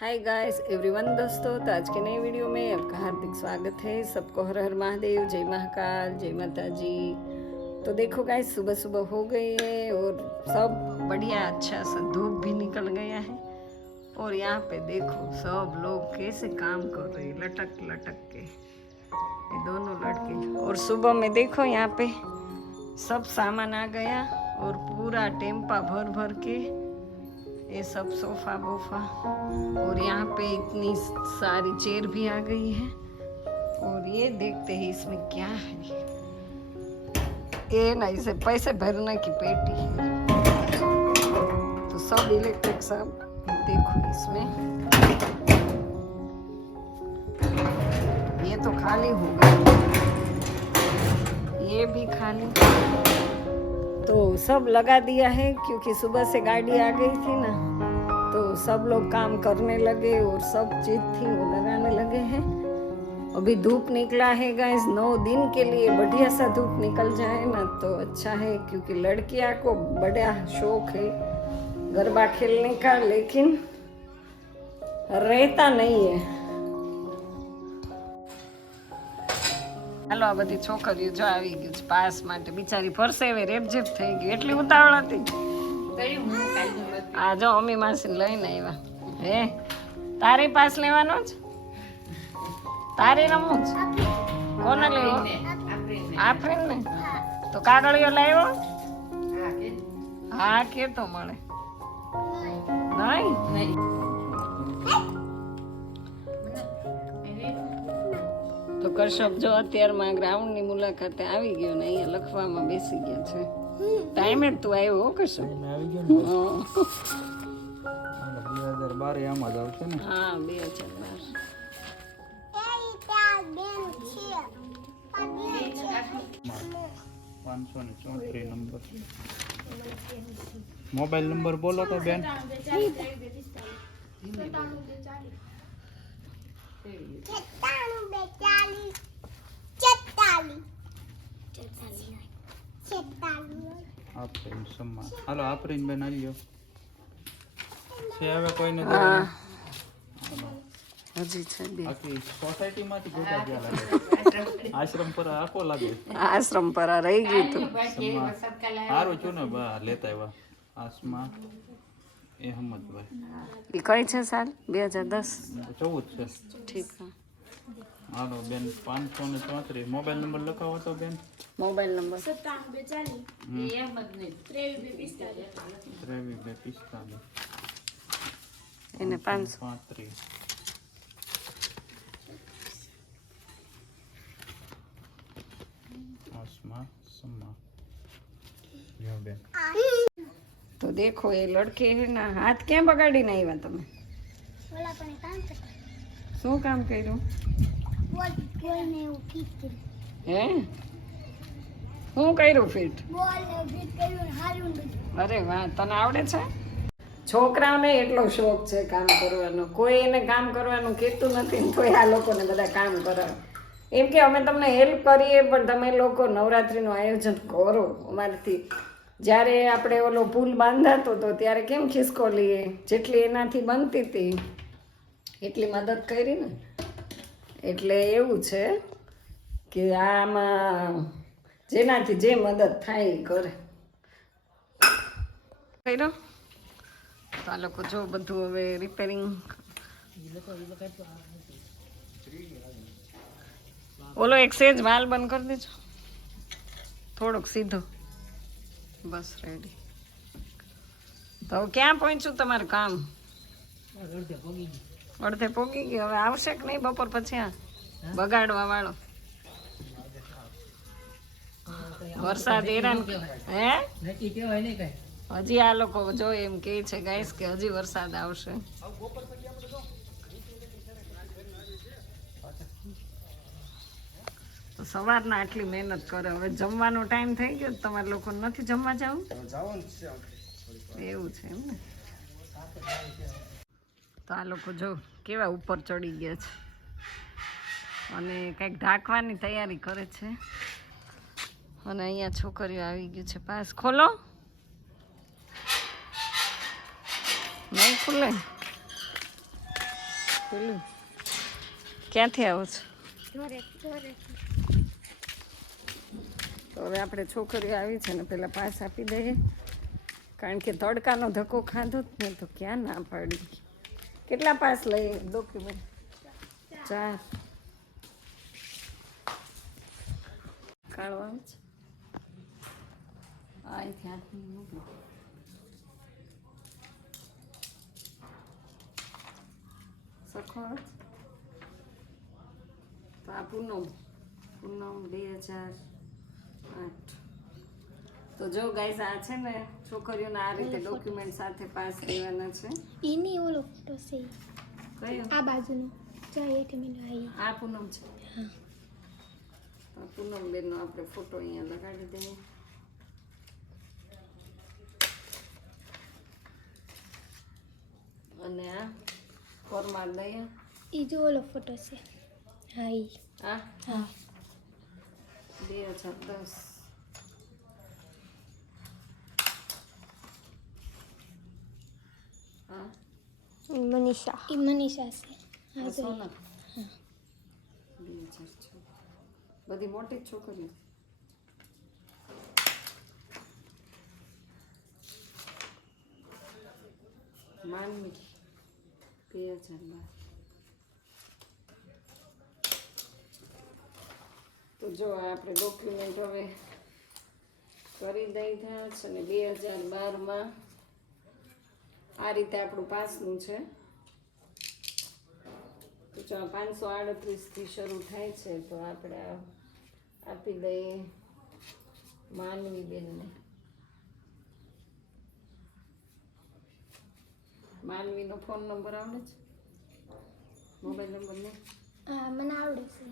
Hi guys everyone दोस्तों तो आज के नए वीडियो में आपका हार्दिक स्वागत है। सबको हर हर महादेव, जय महाकाल, जय माता जी तो देखो गाइस सुबह सुबह हो गई है और सब बढ़िया अच्छा सा धूप भी निकल गया है। और यहाँ पे देखो, सब लोग कैसे काम कर रहे लटक लटक के। ये दोनों लड़के। और सुबह में देखो यहाँ पे सब सामान आ गया और पूरा टेम्पा भर भर के ये सब सोफा वोफा। और यहाँ पे इतनी सारी चेयर भी आ गई है। और ये देखते हैं इसमें क्या है। ये ना, इसे पैसे भरने की पेटी है। तो सब इलेक्ट्रिक सब देखो इसमें। ये तो खाली हो गया। ये भी खाली। तो सब लगा दिया है, क्योंकि सुबह से गाड़ी आ गई थी ना। सब लोग काम करने लगे और सब चीज थी वो लगाने लगे हैं अभी धूप निकला है गाइस नौ दिन के लिए बढ़िया सा धूप निकल जाए ना तो अच्छा है क्योंकि लड़कियां को बड़ा शौक है गरबा खेलने का लेकिन रहता नहीं है હાલો આ બધી છોકરીઓ જો આવી ગયું છે પાસ માટે બિચારી ફરસે હવે રેપઝેપ થઈ ગયું એટલી ઉતાવળ હતી આ જો અમી માસી લઈને આવ્યા. હે? તારે પાસ લેવાનો જ? તારે રમવું જ? કોને લેવો આફરીન ને તો કાગળિયો લાવ્યો? હા, કે તો મળે. નહીં? તો કશ્યપ જો અત્યારમાં ગ્રાઉન્ડની મુલાકાતે આવી ગયો ને અહીંયા લખવામાં બેસી ગયા છે. ટાઈમે જ તું આવ્યો હો કશ્યપ આવી ગયો ને હા. બે હજાર બાર આમાં જ આવશે ને હા બે હજાર બાર પાંચસો ને ચોત્રીસ નંબર મોબાઈલ નંબર બોલો તો બેન આફરીન સમ્મા હાલો આફરીન બેન આલ્યો. છે હવે કોઈને હજી છે બે. સોસાયટીમાંથી ગોતા આશ્રમ પર આખો લાગે. આશ્રમ પર રહી ગયું તો. સારું છું ને બા લેતા આવ્યા. આસમા એ હમદભાઈ એ કઈ છે સાલ? બે હજાર દસ. ચૌદ છે. ઠીક હાલો બેન પાંચસો ને ચોત્રીસ. મોબાઈલ નંબર લખાવો તો બેન. Mobile number. ત્રેવીસ બે પિસ્તાલીસ. એને પાંચસો. પાંત્રીસ. આસમા સમા. લ્યો બેન. તો દેખો એ લડકે હે ના હાથ ક્યાં બગાડીને આવ્યા તમે? શું કામ કર્યું? હે? હું કર્યું ફિટ અરે વાહ તને આવડે છે? છોકરાઓને એટલો શોખ છે કામ કરવાનો. કોઈ એને કામ કરવાનું કહેતું નથી તોય આ લોકોને બધા કામ કરાવે એમ કે અમે તમને હેલ્પ કરીએ પણ તમે લોકો નવરાત્રિનું આયોજન કરો અમારાથી. જ્યારે આપણે ઓલો પુલ બાંધાતો હતો ત્યારે કેમ ખિસકોલીએ જેટલી એનાથી બનતી હતી એટલી મદદ કરી ને. એટલે એવું છે કે આમાં જેનાથી જે મદદ થાય એ કરે. કર્યો? તો આ લોકો જો બધું હવે રિપેરિંગ ઓલો એક સેજ વાલ બંધ કરી દેજો. થોડોક સીધો. બસ રેડી તો હવે ક્યાં પહોંચ્યું તમારું કામ? અડધે પોગી ગયો. હવે આવશે કે નહીં બપોર પછી આ? બગાડવા વાળો. વરસાદ હેરાન હે? હજી આ લોકો જો એમ કે છે ગાઈસ કે હજી વરસાદ આવશે. તો સવારના આટલી મહેનત કરે. હવે જમવાનો ટાઈમ થઈ ગયો. તમારે લોકો નથી જમવા જવું? એવું છે એમ ને? તો આ લોકો જો કેવા ઉપર ચડી ગયા છે. અને કંઈક ઢાંકવાની તૈયારી કરે છે. અને અહીંયા છોકરીઓ આવી ગયું છે. પાસ ખોલો. નહીં ખુલે? પેલું ક્યાંથી આવો છો? તો હવે આપણે છોકરીઓ આવી છે ને પેલા પાસ આપી દઈએ. કારણ કે તડકાનો ધક્કો ખાધો જ ને તો ક્યાં ના પાડી. કેટલા પાસ લઈએ ડોક્યુમેન્ટ ચાર. આવે છે. અહીંથી હાથની મૂકી. સખો તો આ પૂનમ. પૂનમ બે હજાર આઠ. તો જો ગાઈસ આ છે ને છોકરીઓના આ રીતે ડોક્યુમેન્ટ સાથે પાસ દેવાના છે. એની ઓલો ફોટો છે. કયો? આ બાજુનો. જો એથી મને આવી આ પૂનમ છે. તો પૂનમ બેનનો આપણે ફોટો અહીંયા લગાડી દઈએ. અને આ પરમાર દયા એ જો ઓલો ફોટો છે. હા ઈ. આ? હા. બે હજાર દસ. હા. મનીષા. એ મનીષા છે. હા બધી મોટી જ છોકરીઓ. માનવી. બે હજાર બાર. તો જો આ આપણે ડોક્યુમેન્ટ હવે કરી દઈ થયા છે ને બે હજાર બારમાં આ રીતે આપણું પાસનું છે. તો પાંચસો આડત્રીસથી શરૂ થાય છે તો આપણે આપી દઈએ માનવી બેનને માનવીનો ફોન નંબર આવડે છે? મોબાઈલ નંબર ને? મને આવડે છે.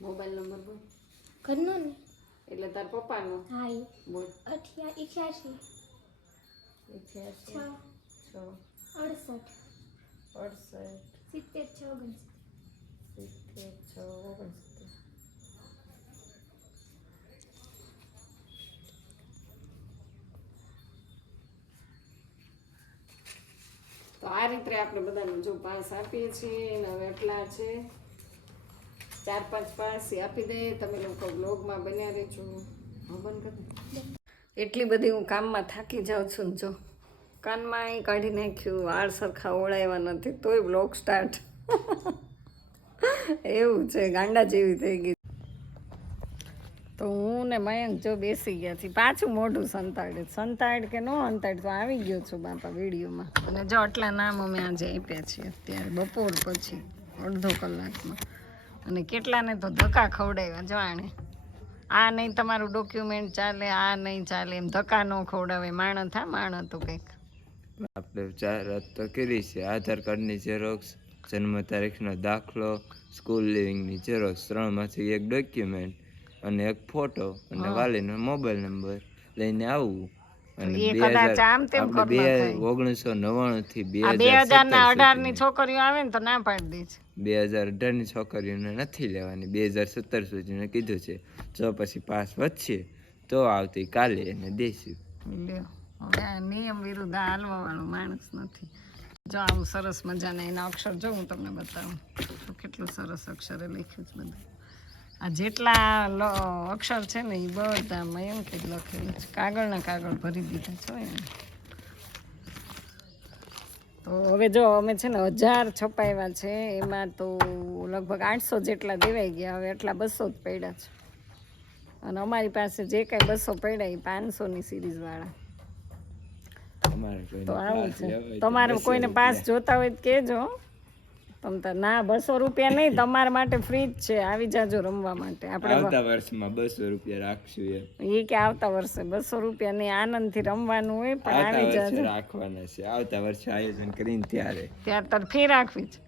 મોબાઈલ નંબર બોલ. ઘરનો ને? એટલે તાર પપ્પાનો? હા બોલ. અઠ્યા અઠ્યાસી અઠ્યાસી છ? અડસઠ. અડસઠ. સિત્તેર છ ઓગણસિત્તેર. સિત્તેર છ ઓગણસિત્તેર. તો આ રીતે આપણે બધાને જો પાસ આપીએ છીએ અને હવે એટલા છે. ચાર પાંચ પાસ એ આપી દઈએ તમે લોકો બ્લોગમાં બન્યા રહેજો. હા બંધ કરી એટલી બધી હું કામમાં થાકી જાઉં છું ને જો. કાનમાં અહીં કાઢી નાખ્યું, વાળ સરખા ઓળાવ્યા નથી, તોય બ્લોક સ્ટાર્ટ એવું છે, ગાંડા જેવી થઈ ગઈ. તો હું ને મયંક જો બેસી ગયા છીએ. પાછું મોઢું સંતાડે. સંતાડ કે ન સંતાડ તો આવી ગયો છું બાપા વિડીયોમાં. અને જો આટલા નામ અમે આજે આપ્યા છીએ, અત્યારે બપોર પછી, અડધો કલાકમાં. અને કેટલાને તો ધક્કા ખવડાવ્યા જો આણે આ નહીં તમારું ડોક્યુમેન્ટ ચાલે, આ નહીં ચાલે, એમ ધક્કા ન ખવડાવે, માણસ, હા, માણસ તો કંઈક. આપણે જાહેરાત તો કરી છે. આધાર કાર્ડની ઝેરોક્સ જન્મ તારીખનો દાખલો સ્કૂલ લિવિંગની ઝેરોક્સ ત્રણમાંથી એક ડોક્યુમેન્ટ અને એક ફોટો અને વાલીનો મોબાઈલ નંબર લઈને આવવું. ઓગણીસો નવ્વાણું થી બે હજાર અઢારની છોકરીઓ આવે ને તો ના પાડી દે બે હજાર અઢારની છોકરીઓને નથી લેવાની. બે હજાર સત્તર સુધીનું કીધું છે. જો પછી પાસ વધશે તો આવતી કાલે એને હવે આ નિયમ વિરુદ્ધ આ હાલવા વાળો માણસ નથી. જો આવું સરસ મજાના એના અક્ષર, જો હું તમને બતાવું, તો કેટલું સરસ અક્ષરે લખ્યું છે બધું. આ જેટલા અક્ષર છે ને, એ બધા મયંક જ લખેલું છે. કાગળના કાગળ ભરી દીધા છો એને તો હવે જો અમે છે ને હજાર છપાવ્યા છે, એમાં તો લગભગ આઠસો જેટલા દેવાઈ ગયા, હવે એટલા બસો જ પડ્યા છે. અને અમારી પાસે જે કાંઈ બસો પડ્યા એ પાંચસોની સિરીઝવાળા. તો આવું છે. તમારે કોઈને પાસ જોતા હોય તો કહેજો. તમ ના બસો રૂપિયા નહીં તમારા માટે ફ્રી જ છે. આવી જાજો રમવા માટે. આપણે આવતા વર્ષમાં બસો રૂપિયા રાખશું એમ. એ કે આવતા વર્ષે બસો રૂપિયા નહીં આનંદથી રમવાનું હોય પણ આવી જાજો. રાખવાના છે. આવતા વર્ષે આયોજન કરીને ત્યારે. ત્યાર તાર ફી રાખવી છે.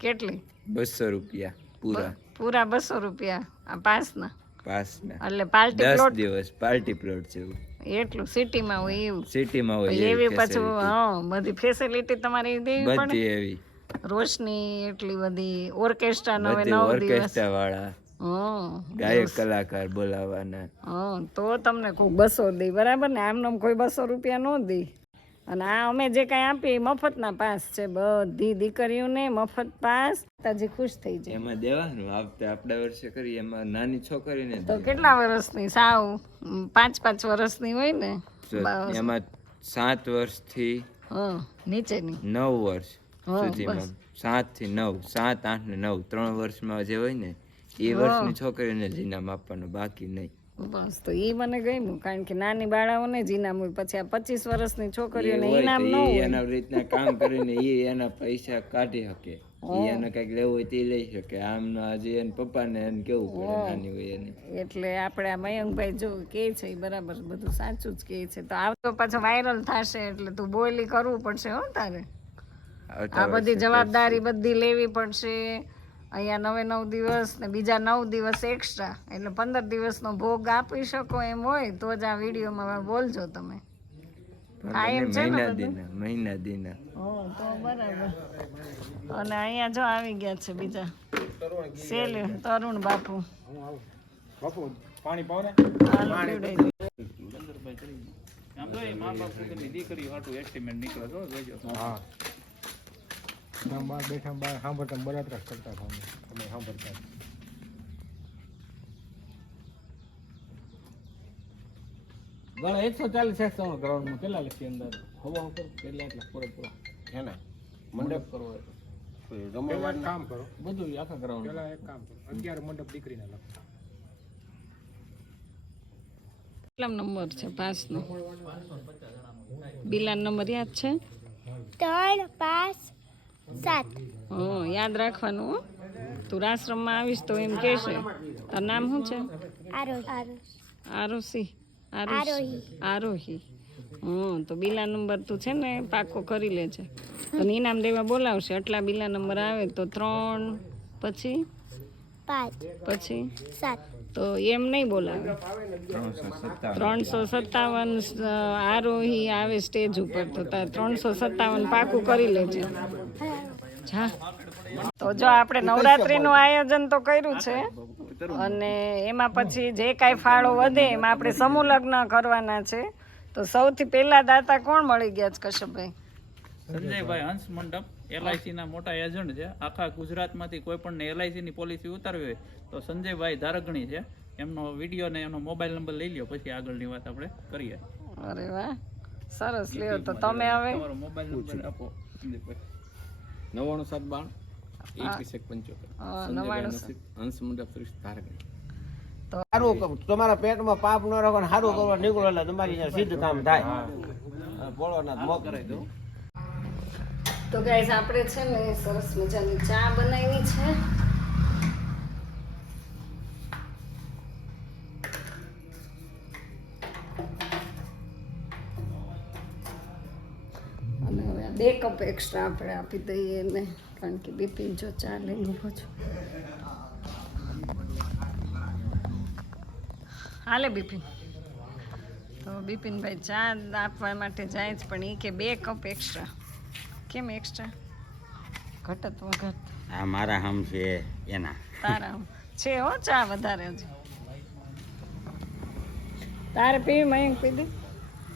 કેટલી? બસો રૂપિયા પૂરા. પૂરા બસો રૂપિયા. આ પાસના. પાસના. એટલે પાર્ટી પ્લોટ. દિવસ પાર્ટી પ્લોટ જેવું. એટલું સિટીમાં હોય એવું સિટીમાં હોય એવી પાછું હા બધી ફેસિલિટી તમારી દેવી પડે. બધી એવી. રોશની એટલી બધી ઓર્કેસ્ટ્રા નવે નવ દિવસ. ઓર્કેસ્ટ્રા વાળા ગાયક કલાકાર બોલાવાના. હા તો તમને કોઈ બસો દે બરાબર ને? આમ કોઈ બસો રૂપિયા ન દે. અને આ અમે જે કાંઈ આપીએ મફતના પાસ છે. બધી દીકરીઓને મફત પાસ. તાજી ખુશ થઈ જાય. એમાં દેવાનું. આવતે આપડા વર્ષે કરી એમાં નાની છોકરીને તો કેટલા વર્ષની? સાવ. પાંચ પાંચ વર્ષની હોય ને? એમાં સાત વર્ષથી નીચેની. નવ વર્ષ સુધીમાં. સાતથી નવ. સાત આઠ ને નવ. ત્રણ વર્ષમાં જે હોય ને એ વર્ષની છોકરીને જ ઇનામ આપવાનું. બાકી નહીં. બસ તો એ મને ગમ્યું કારણ કે નાની બાળાઓને જ ઇનામ હોય. પછી આ પચીસ વર્ષની છોકરીઓને ઇનામ ન હોય. એના રીતના કામ કરીને એ એના પૈસા કાઢી શકે. એને કંઈક લેવું હોય તે લઈ શકે. આમ હજી એને પપ્પાને એને કેવું પડે નાની હોય એને. એટલે આપણે આ મયંકભાઈ જો કે છે એ બરાબર બધું સાચું જ કે છે. તો આવતો પાછો વાયરલ થશે એટલે તું બોલી કરવું પડશે હો તારે. આ બધી જવાબદારી બધી લેવી પડશે. અહીંયા નવે નવ દિવસ ને બીજા નવ દિવસ એક્સ્ટ્રા એટલે પંદર દિવસનો ભોગ આપી શકો એમ હોય તો જ આ વિડીયોમાં બોલજો તમે. મહિના બધું? દીના મહિના દીના. હો તો બરાબર. અને અહીંયા જો આવી ગયા છે બીજા. સેલ તરુણ બાપુ. પાણી પાવ ને. હાલો પીવડાવી દો. બંદરભાઈ કરી આમ તો એ મા બાપ વગરની દીકરી હાટું એસ્ટિમેટ નીકળે તો જોજો. હા. ત્યાં બહાર બેઠા બહાર સાંભળતા બળાત્રા કરતા હતા અમે. અમે સાંભળતા. ગળા એકસો ચાલીસ એકસો ગ્રાઉન્ડમાં કેટલા લખી અંદર? હવા ઉપર કેટલા એટલા પૂરેપૂરા એના. મંડપ કરવો ગમે કામ કરો. બધું આખા ગ્રાઉન્ડ પેલા એક કામ કરો. અગિયાર મંડપ દીકરીને લખતા કેટલા નંબર છે પાંચનો બિલા નંબર યાદ છે? ત્રણ પાંચ સાત. હં યાદ રાખવાનું હો. તું આશ્રમમાં આવીશ તો એમ કહેશે. તારું નામ શું છે? આરોસી આરોહી. હમ તો બિલા નંબર તું છે ને પાકો કરી લેજે. તને ઇનામ દેવા બોલાવશે. આટલા બિલા નંબર આવે તો ત્રણ પછી? પાંચ. પછી? સાત. તો એમ નહીં બોલાવે. ત્રણસો સત્તાવન આરોહી આવે સ્ટેજ ઉપર. તો તાર ત્રણસો સત્તાવન પાકું કરી લેજે. તો જો આપણે નવરાત્રીનું આયોજન તો કર્યું છે અને એમાં પછી જે કાંઈ ફાળો વધે એમાં આપણે સમૂહ લગ્ન કરવાના છે. તો સૌથી પહેલા દાતા કોણ મળી ગયા છે કશ્યપભાઈ? સંજયભાઈ હંસ મંડપ એલઆઈસી ના મોટા એજન્ટ છે. આખા ગુજરાતમાંથી કોઈ પણ એલઆઈસી ની પોલિસી ઉતારવી હોય તો સંજયભાઈ ધારગણી છે. એમનો વીડિયો ને એમનો મોબાઈલ નંબર લઈ લ્યો પછી આગળની વાત આપણે કરીએ. અરે વાહ સરસ. લ્યો તો તમે હવે. તમારો મોબાઈલ નંબર આપો. સંજયભાઈ. નવ્વાણું સાત બાણ એકવીસ એક પંચોતેર. અંશ મંડપ શ્રી ધારક સારું કરું. તમારા પેટમાં પાપ ન રાખો સારું કરવા નીકળો એટલે તમારી સિદ્ધ કામ થાય. ભોળોનાથ મોક કરાવી દઉં. તો ગાઈઝ આપણે છે ને સરસ મજાની ચા બનાવી છે. બે કપ એક્સ્ટ્રા આપણે આપી દઈએ એને કારણ કે બિપિન જો ચા લઈને ઊભો છું. હાલે બિપિન. તો બિપિનભાઈ ચા આપવા માટે જાય જ પણ એ કે બે કપ એક્સ્ટ્રા કેમ એક્સ્ટ્રા ઘટત વખત આ મારા હમ છે એના. તારા છે હો ચા વધારે હજી. તારે પીવી મયંક પીધી?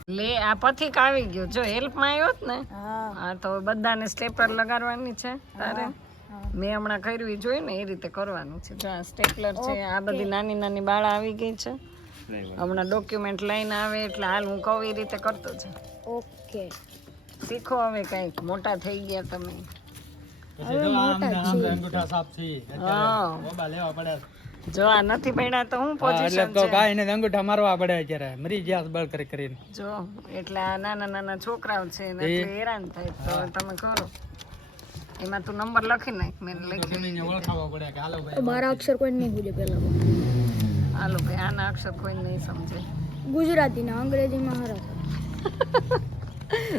લે આ પથિક આવી ગયો. જો હેલ્પમાં આવ્યો જ ને? હા. તો બધાને સ્ટેપલર લગાડવાની છે તારે. મેં હમણાં કર્યું એ જોયું ને એ રીતે કરવાનું છે. જો આ સ્ટેપલર છે આ બધી નાની નાની બાળા આવી ગઈ છે. હમણાં ડોક્યુમેન્ટ લઈને આવે એટલે હાલ હું કહું એ રીતે કરતો છે ઓકે. શીખો હવે કંઈક મોટા થઈ ગયા તમે. છે. હા. લેવા પડે જો આ નથી પડ્યા તો હું પોઝિશન તો છે. કાંઈ ને અંગૂઠા મારવા પડે અત્યારે. મરી ગયા બળ કરી કરીને. જો એટલે આ નાના નાના છોકરાઓ છે ને એટલે હેરાન થાય. તો તમે કરો એમાં તું નંબર લખી નાખ મેં લખી ઓળખાવો પડે કે હાલો ભાઈ. મારા અક્ષર કોઈ નહીં ભૂલે પેલા હાલો ભાઈ આના અક્ષર કોઈ નહીં સમજે. ગુજરાતીના અંગ્રેજીમાં હરત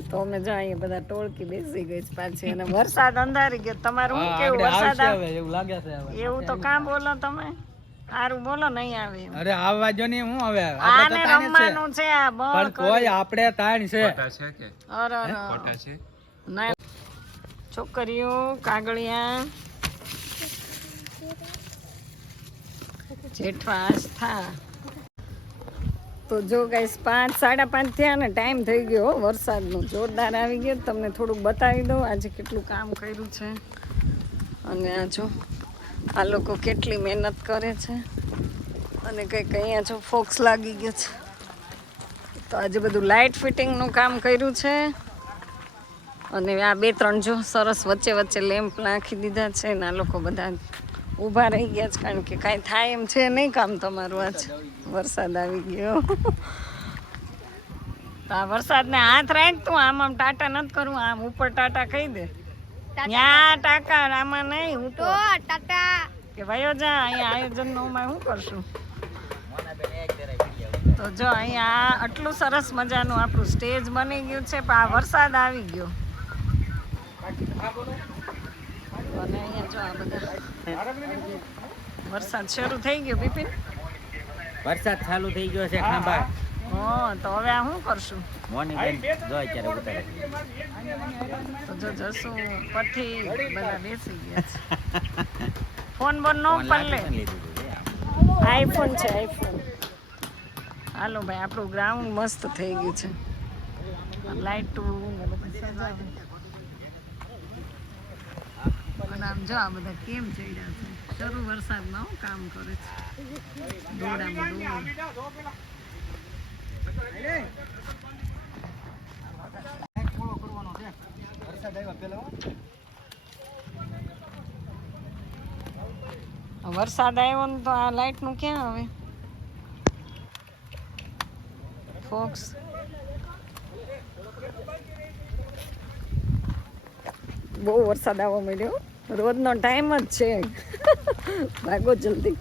તો અમે જો અહીંયા બધા ટોળકી બેસી ગઈ છે પાછી અને વરસાદ અંધારી ગયો. તમારું કેવું વરસાદ આવે એવું લાગે છે એવું તો કાં બોલો તમે? સારું બોલો નહીં આવે અરે આવવા જો ને હું હવે આને રમવાનું છે આ બળ પણ કોઈ આપણે તાણ છે. છે કે? અરે અરે. છે? ના. છોકરીઓ કાગળિયા. જેઠવા આસ્થા. તો જો ગાઈસ પાંચ સાડા પાંચ થયા ને ટાઈમ થઈ ગયો વરસાદ વરસાદનો. જોરદાર આવી ગયો. તમને થોડુંક બતાવી દઉં આજે કેટલું કામ કર્યું છે. અને આ જો આ લોકો કેટલી મહેનત કરે છે અને કંઈક અહીંયા જો ફોક્સ લાગી ગયો છે. તો આજે બધું લાઇટ ફિટિંગનું કામ કર્યું છે. અને આ બે ત્રણ જો સરસ વચ્ચે વચ્ચે લેમ્પ નાખી દીધા છે ને આ લોકો બધા ઊભા રહી ગયા છે કારણ કે કાંઈ થાય એમ છે નહીં કામ તમારું આજ. વરસાદ આવી ગયો. તો આ વરસાદને હાથ રાખ તું, આમ આમ ટાટા નથી કરવું આમ ઉપર ટાટા કહી દે. ત્યાં ટાકા આમાં નહીં હું તો ટાટા. કે ભાઈઓ જા અહીંયા આયોજનનું માં શું કરશું? તો જો અહીંયા આટલું સરસ મજાનું આપણું સ્ટેજ બની ગયું છે પણ આ વરસાદ આવી ગયો. અને અહીંયા જો આ બધા વરસાદ શરૂ થઈ ગયો બિપિન? વરસાદ ચાલુ થઈ ગયો છે ખાંભા. હા તો હવે આ શું કરશું? મોની બેન જો અત્યારે ઉતારે જો જશું પછી બધા બેસી ગયા છે. ફોન બોન નો પડલે આઈફોન છે આઈફોન. હાલો ભાઈ આપણું ગ્રાઉન્ડ મસ્ત થઈ ગયું છે. લાઈટ અને આમ જો આ બધા કેમ ચડ્યા છે. શરૂ વરસાદમાં હું કામ કરે છે. દોડામાં વરસાદ આવ્યો ને તો આ લાઇટનું ક્યાં આવે? બહુ વરસાદ આવવા માંડ્યો રોજનો ટાઈમ જ છે. ભાગો જલ્દી.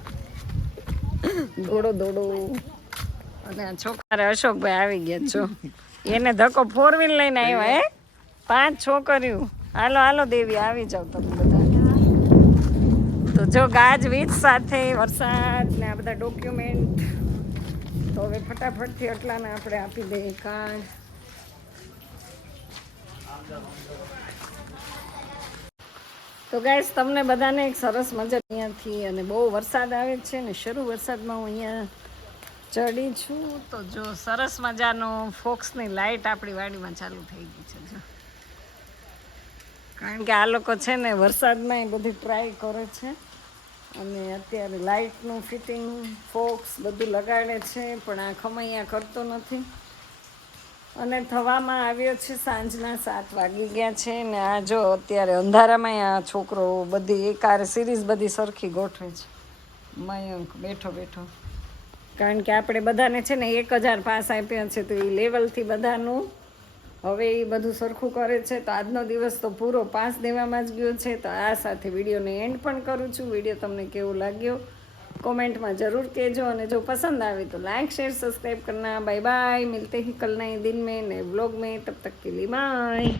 દોડો દોડો. અને છોકરા અશોકભાઈ આવી ગયા છો. એને ધક્કો ફોર વ્હીલ લઈને આવ્યા, હે? પાંચ છોકરીઓ. હાલો હાલો, દેવી, આવી જાવ તમે બધા. તો જો ગાજવીજ સાથે વરસાદ ને આ બધા ડોક્યુમેન્ટ તો હવે ફટાફટથી એટલાને આપણે આપી દઈએ કાર્ડ. તો ગાઈસ, તમને બધાને એક સરસ મજા અહીંયાથી અને બહુ વરસાદ આવે છે ને શરૂ વરસાદમાં હું અહીંયા ચડી છું. તો જો સરસ મજાનો ફોક્સની લાઇટ આપણી વાડીમાં ચાલુ થઈ ગઈ છે, જો. કારણ કે આ લોકો છે ને વરસાદમાં એ બધી ટ્રાય કરે છે. અને અત્યારે લાઇટનું ફિટિંગ ફોક્સ બધું લગાડે છે, પણ આ ખમૈયા કરતો નથી. અને થવામાં આવ્યો છે સાંજના સાત વાગી ગયા છે ને આ જો અત્યારે અંધારામાં આ છોકરો બધી એકાર સિરીઝ બધી સરખી ગોઠવે છે. મયંક બેઠો બેઠો. કારણ કે આપણે બધાને છે ને એક હજાર પાસ આપ્યા છે, તો એ લેવલથી બધાનું હવે એ બધું સરખું કરે છે તો આજનો દિવસ તો પૂરો પાસ દેવામાં જ ગયો છે તો આ સાથે વિડીયોને એન્ડ પણ કરું છું. વીડિયો તમને કેવો લાગ્યો કોમેન્ટમાં જરૂર કહેજો અને જો પસંદ આવે તો લાઇક શેર, સબસ્ક્રાઈબ કરના. Bye bye. મિલતે હી કલના દિન મેં ને બ્લોગ મેં તબ તક કે લી બાય.